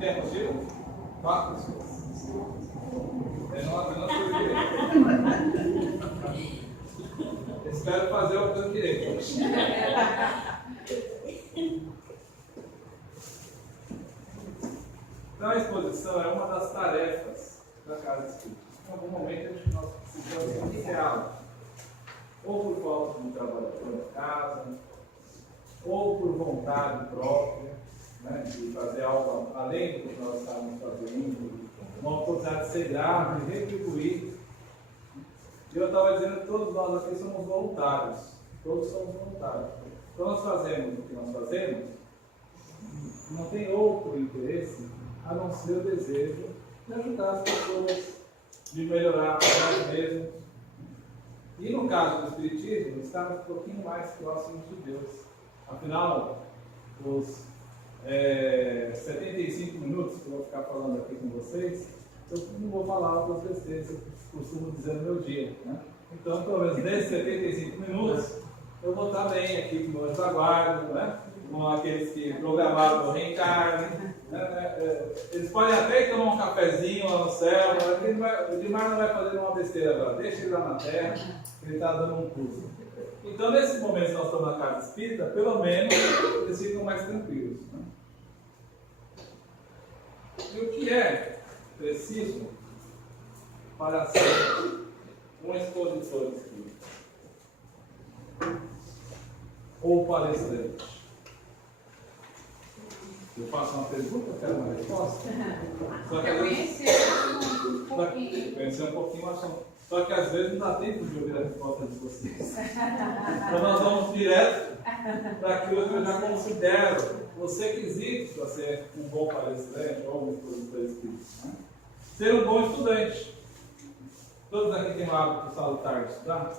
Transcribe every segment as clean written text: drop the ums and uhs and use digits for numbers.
Tem apostila? 4 pessoas. Eu não sei direito. Espero fazer o que eu direito. Então a exposição é uma das tarefas da Casa Espírita. Em algum momento nós precisamos iniciá-la. Ou por falta de trabalhador na casa, ou por vontade própria, né, de fazer algo além do que nós estávamos fazendo, uma oportunidade de ser grato, de retribuir. E eu estava dizendo que todos nós aqui somos voluntários. Todos somos voluntários. Então nós fazemos o que nós fazemos, não tem outro interesse a não ser o desejo de ajudar as pessoas, de melhorar nós mesmos. E no caso do Espiritismo, estamos um pouquinho mais próximos de Deus. Afinal, os 75 minutos que eu vou ficar falando aqui com vocês, eu não vou falar outras besteiras que eu costumo dizer no meu dia. Né? Então, pelo menos nesses 75 minutos, eu vou estar bem aqui com meus aguardos, né? Com aqueles que programaram o reencarne. Né? Eles podem até ir tomar um cafezinho lá no céu, mas o Dimar não vai fazer uma besteira agora, deixa ele lá na terra, ele está dando um curso. Então, nesses momentos que nós estamos na casa espírita, pelo menos eles ficam mais tranquilos. Né? E o que é preciso para ser um expositor espírita? Ou palestrante? Eu faço uma pergunta, eu quero uma resposta. Só que às vezes, conhecer um pouquinho o assunto. Só que às vezes não dá tempo de ouvir a resposta de vocês. Então nós vamos direto para aquilo que eu já considero os requisitos para ser um bom palestrante ou um expositor espírita. Né? Ser um bom estudante. Todos aqui têm o hábito salutar de estudar?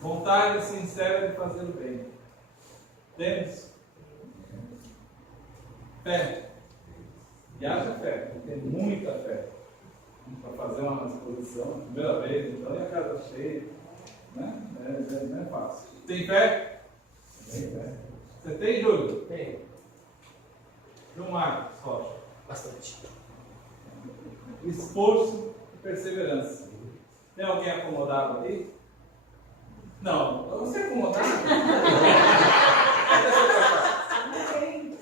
Vontade sincera de fazer o bem. Temos? Fé. E haja fé, tem muita fé. Para fazer uma exposição, primeira vez, então, e a casa cheia, né? Não é fácil. Tem fé? Tem fé. Você tem, Júlio? Tem. No Marcos Rocha? Bastante. Esforço e perseverança. Tem alguém acomodado aí? Não, você é acomodado?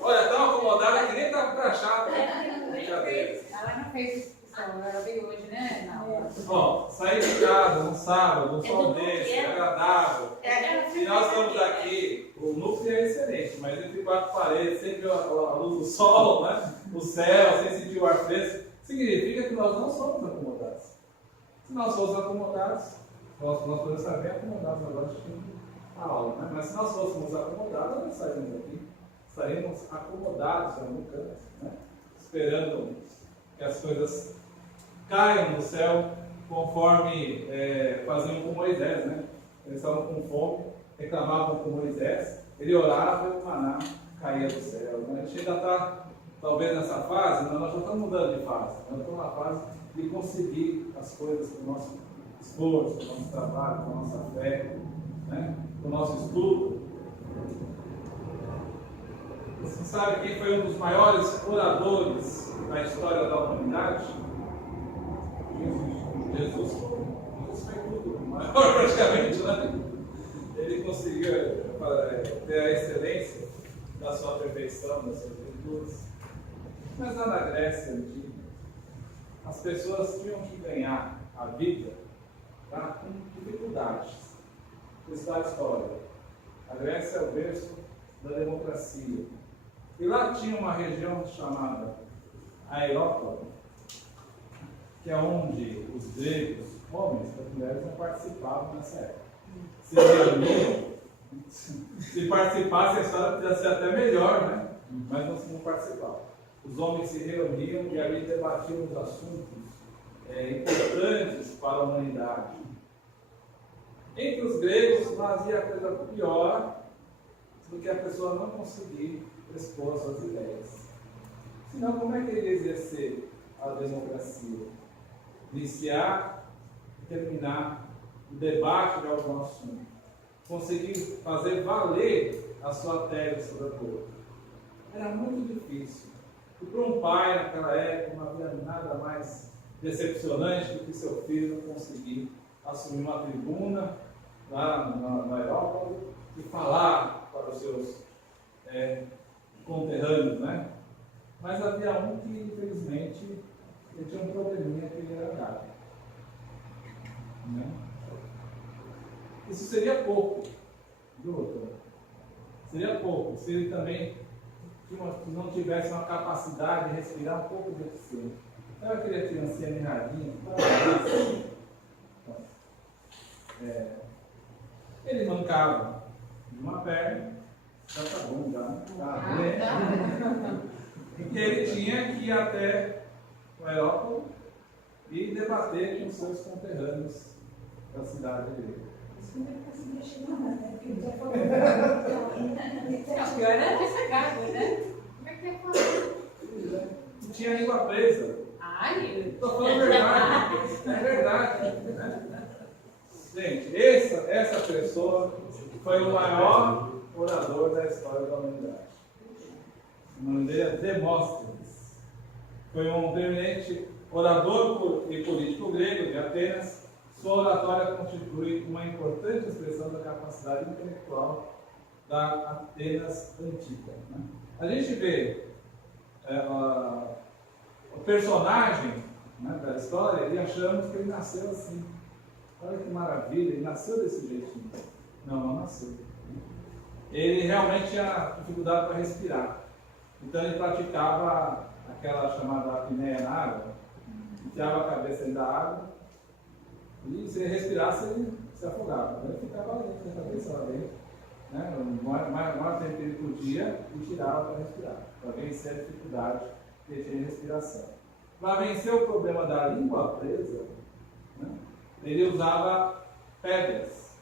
Olha, tão acomodada que nem está crachada. Ela não fez inscrição, ela veio hoje, né? Não. Bom, sair de casa no sábado, um sol desse, agradável. E nós estamos aqui, o núcleo é excelente, mas entre quatro paredes, sempre a luz do sol, né? O céu, sem sentir o ar fresco, significa que nós não somos acomodados. Se nós fôssemos acomodados, nós podemos estar bem acomodados agora assistindo a aula, né? Mas se nós fôssemos acomodados, nós não saímos daqui. Estaremos acomodados em algum canto, né? Esperando que as coisas caiam do céu, conforme faziam com Moisés, né? Eles estavam com fome, reclamavam com Moisés, ele orava e o maná caía do céu. Né? A gente ainda está, talvez nessa fase, mas nós já estamos mudando de fase. Nós estamos na fase de conseguir as coisas com o nosso esforço, com o nosso trabalho, com a nossa fé, né? Com o nosso estudo. Você sabe quem foi um dos maiores oradores da história da humanidade? Jesus foi tudo, o maior praticamente, né? Ele conseguiu ter a excelência da sua perfeição, das suas virtudes. Mas lá na Grécia Antiga, as pessoas tinham que ganhar a vida, tá, com dificuldades. Isso é a história. A Grécia é o berço da democracia. E lá tinha uma região chamada Aerópago, que é onde os gregos, homens, as mulheres não participavam nessa época. Se reuniam, se participasse a história podia ser até melhor, né? Mas não participavam. Os homens se reuniam e ali debatiam os assuntos importantes para a humanidade. Entre os gregos não havia coisa pior do que a pessoa não conseguir expor suas ideias. Senão, como é que ele ia exercer a democracia? Iniciar e terminar o debate de algum assunto. Conseguir fazer valer a sua tese sobre a coisa. Era muito difícil. E para um pai, naquela época, não havia nada mais decepcionante do que seu filho conseguir assumir uma tribuna lá na Europa e falar para os seus conterrâneos, né? Mas havia um que, infelizmente, ele tinha um probleminha que ele era gago. Né? Isso seria pouco, viu, doutor? Seria pouco se ele também não tivesse uma capacidade de respirar um pouco deficiente. Sabe aquele criancinha mirradinha? Ele mancava de uma perna, já tá bom, já, né? E ele tinha que ir até o aeróporto e debater com seus conterrâneos da cidade dele. Não, pior era ter chegado, né? Como é que ia falar? Não tinha língua presa. Ai, Estou falando a verdade. É verdade. Né? Gente, essa pessoa foi o maior orador da história da humanidade. O nome dele é Demóstenes. Foi um proeminente orador e político grego de Atenas. Sua oratória constitui uma importante expressão da capacidade intelectual da Atenas antiga. Né? A gente vê o personagem, né, da história e achamos que ele nasceu assim. Olha que maravilha, ele nasceu desse jeitinho. Não nasceu. Ele realmente tinha dificuldade para respirar. Então ele praticava aquela chamada apneia na água, enfiava a cabeça dentro da água e se ele respirasse ele se afogava. Então ele ficava ali com a cabeça lá dentro, né, o maior tempo que ele podia e tirava para respirar, para vencer a dificuldade que ele tinha de respiração. Para vencer o problema da língua presa, né, ele usava pedras.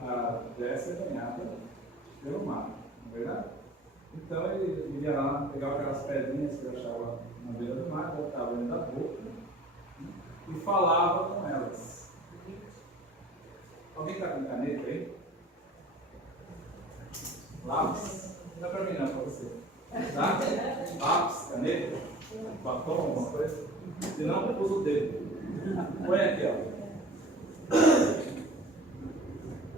A Grécia é banhada pelo mar, não é verdade? Então ele ia lá, pegava aquelas pedrinhas que ele achava na beira do mar, botava dentro da boca, né, e falava com elas. Alguém está com caneta aí? Lápis? Não é para mim não, é para você. Tá? Lápis, caneta, batom, alguma coisa? Se não, usa o dedo. Põe aqui, ó.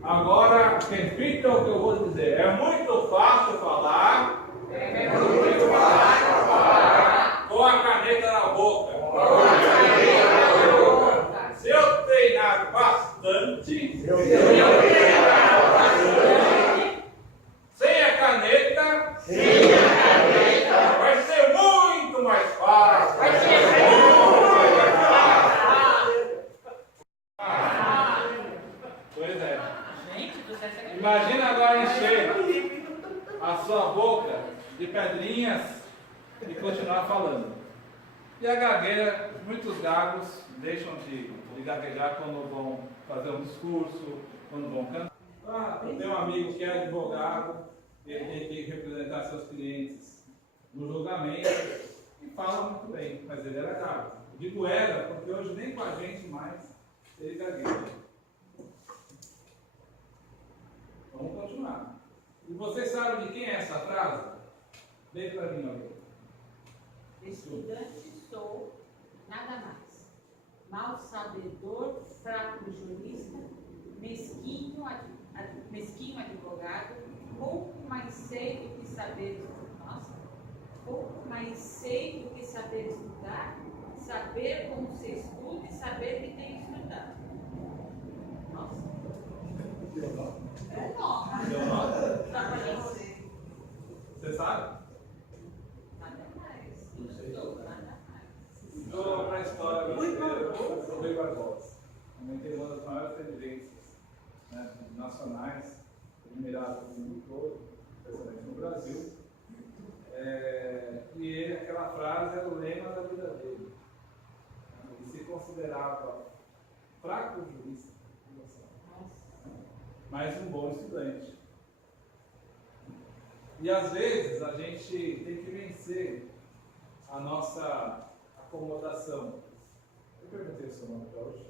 Agora, repita o que eu vou dizer. É muito fácil falar. É muito fácil falar. Com a caneta na boca. Com a caneta na boca. Se eu treinar bastante. Sem a caneta. Vai ser muito mais fácil. Vai ser muito mais fácil. Pois é. Imagina agora encher a sua boca de pedrinhas e continuar falando. E a gagueira, muitos gagos deixam de gaguejar quando vão fazer um discurso, quando vão cantar. Eu tenho um amigo que é advogado, ele tem que representar seus clientes no julgamento e fala muito bem, mas ele era gago. Digo era, porque hoje nem com a gente mais ele gagueja. Vamos continuar. E vocês sabem de quem é essa frase? Leia para mim, alguém. Estudante sou, nada mais. Mal sabedor, fraco jurista, mesquinho advogado, pouco mais sei do que saber estudar. Nossa, pouco mais sei do que saber estudar, saber como se estuda e saber que tem que estudar. Nossa. Deu nota. É nota. Deu nota? Dá pra você. Você sabe? Nada mais. Não sei. Nada mais. Estou para a história brasileira, sou Rui Barbosa. Também tem uma das maiores evidências, né, nacionais, admiradas no mundo todo, especialmente no Brasil. E ele, aquela frase era o lema da vida dele. Ele se considerava fraco jurista, mas um bom estudante. E às vezes a gente tem que vencer a nossa acomodação. Eu perguntei o seu nome para hoje.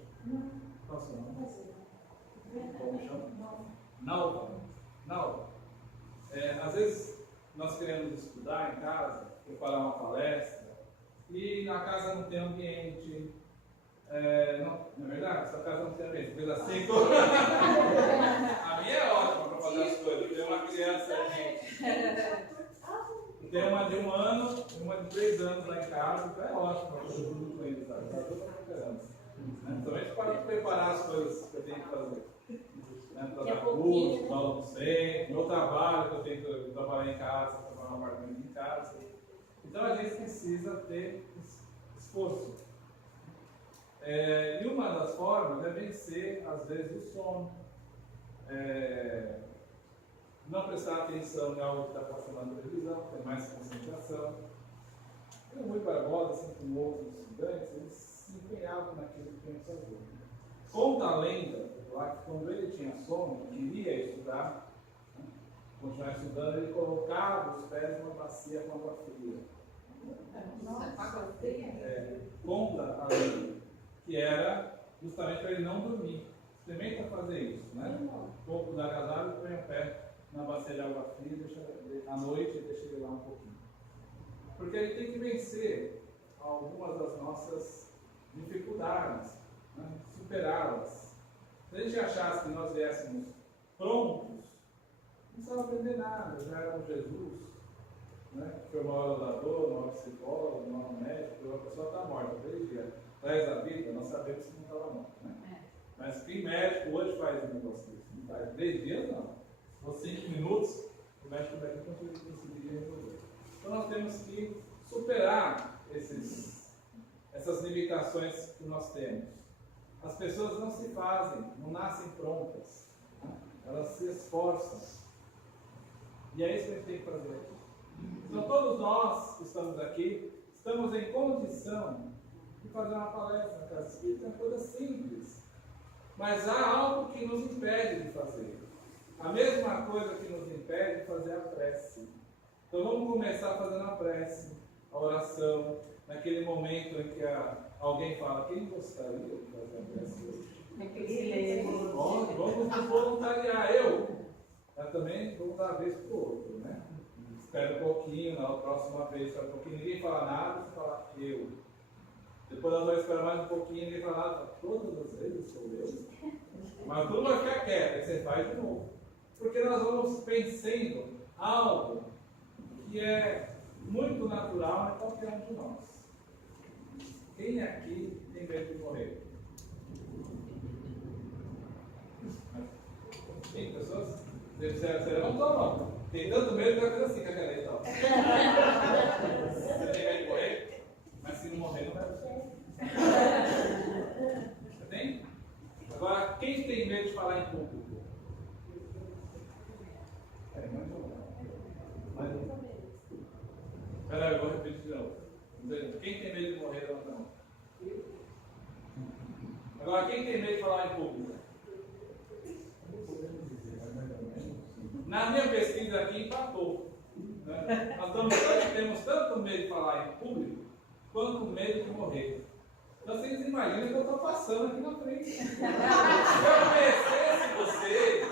Qual é o seu nome? Como chama? Nalva. Às vezes nós queremos estudar em casa, preparar uma palestra, e na casa não tem ambiente. Não é verdade? Sua casa não tem ambiente. Fez assim, a minha é ótima para fazer as coisas. Tem uma criança, gente. Tem uma de 1 ano e uma de 3 anos lá em casa, então é ótimo para fazer tudo com eles, sabe? Está tudo preparando. Principalmente para preparar as coisas que eu tenho que fazer. Para dar curso, para aula do centro, meu trabalho, que eu tenho que trabalhar em casa, trabalhar no apartamento em casa. Então a gente precisa ter esforço. E uma das formas é vencer, às vezes, o sono. Não prestar atenção em algo que está passando na televisão, ter mais concentração. E o Rui Barbosa, assim como outros estudantes, eles se empenhavam naquilo que tinham que fazer. Conta a lenda lá que quando ele tinha sono, queria estudar, continuar estudando, ele colocava os pés numa bacia com água fria. Conta a lenda que era justamente para ele não dormir. Experimenta fazer isso, né? Um pouco da agasalho, põe o pé na bacia de água fria, deixa, à noite deixa ele lá um pouquinho. Porque ele tem que vencer algumas das nossas dificuldades, né? Superá-las. Se a gente achasse que nós viéssemos prontos, não precisava aprender nada, já era um Jesus, né? Foi uma hora orador, uma hora psicólogo, uma hora médico, a pessoa está morta, 3 dias. Traz a vida, nós sabemos que não estava morta, né? Mas quem médico hoje faz um negócio desse? Não faz 3 dias, não. Ou 5 minutos, o médico vai conseguir resolver. Então nós temos que superar essas limitações que nós temos. As pessoas não se fazem, não nascem prontas, né? Elas se esforçam. E é isso que a gente tem que fazer aqui. Então todos nós que estamos aqui, estamos em condição de fazer uma palestra na casa espírita, é uma coisa simples. Mas há algo que nos impede de fazer. A mesma coisa que nos impede de fazer a prece. Então vamos começar fazendo a prece, a oração, naquele momento em que alguém fala, quem gostaria de fazer a prece hoje? Vamos nos voluntariar, eu também vou dar a vez para o outro, né? Espera um pouquinho, na próxima vez, espera um pouquinho, ninguém fala nada, você fala eu. Depois nós vamos esperar mais um pouquinho, ninguém fala nada, todas as vezes sou eu. Mas tudo vai ficar quieto, aí você faz de novo. Porque nós vamos pensando algo que é muito natural em qualquer um de nós. Quem aqui tem medo de morrer? Tem pessoas? Você levantou a mão. Tem tanto medo que vai fazer assim com a caneta. Você tem medo de morrer? Mas se não morrer, não vai fazer. Você tem? Agora, quem tem medo de falar em público? Peraí, eu vou repetir de novo. Quem tem medo de morrer, levanta a mão. Agora, quem tem medo de falar em público? Na minha pesquisa aqui, empatou. Né? Nós temos tanto medo de falar em público, quanto medo de morrer. Então, vocês imaginam que eu estou passando aqui na frente. Se eu conhecesse vocês,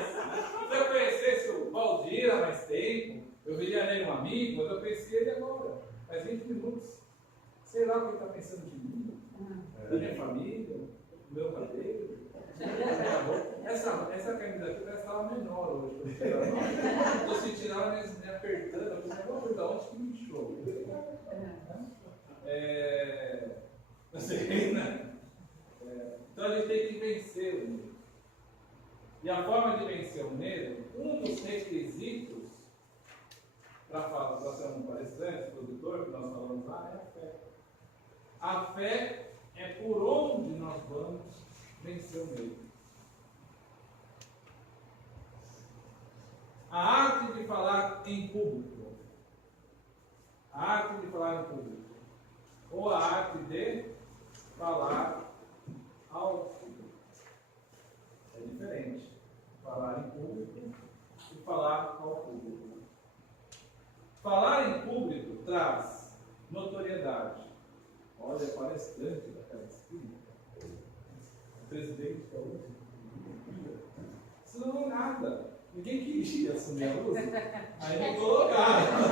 se eu conhecesse o Valdir há mais tempo, eu viria nele um amigo, mas eu conheci ele agora, faz 20 minutos. Sei lá o que ele está pensando de mim, da minha família, do meu cabelo. Essa camisa aqui parece que estava menor hoje. Estou sentindo ela me apertando. Eu pensei, vou apertar onde que me inchou. Então a gente tem que vencer o medo. E a forma de vencer o medo, um dos requisitos para ser um palestrante, produtor, que nós falamos lá, é a fé. A fé é por onde nós vamos vencer o medo. A arte de falar em público. A arte de falar em público. Ou a arte de falar ao público. É diferente. Falar em público e falar ao público. Falar em público traz notoriedade. Olha, palestrante da Casa Espírita. O presidente da USP. Isso não é nada. Ninguém queria assumir a luz. Aí me colocaram.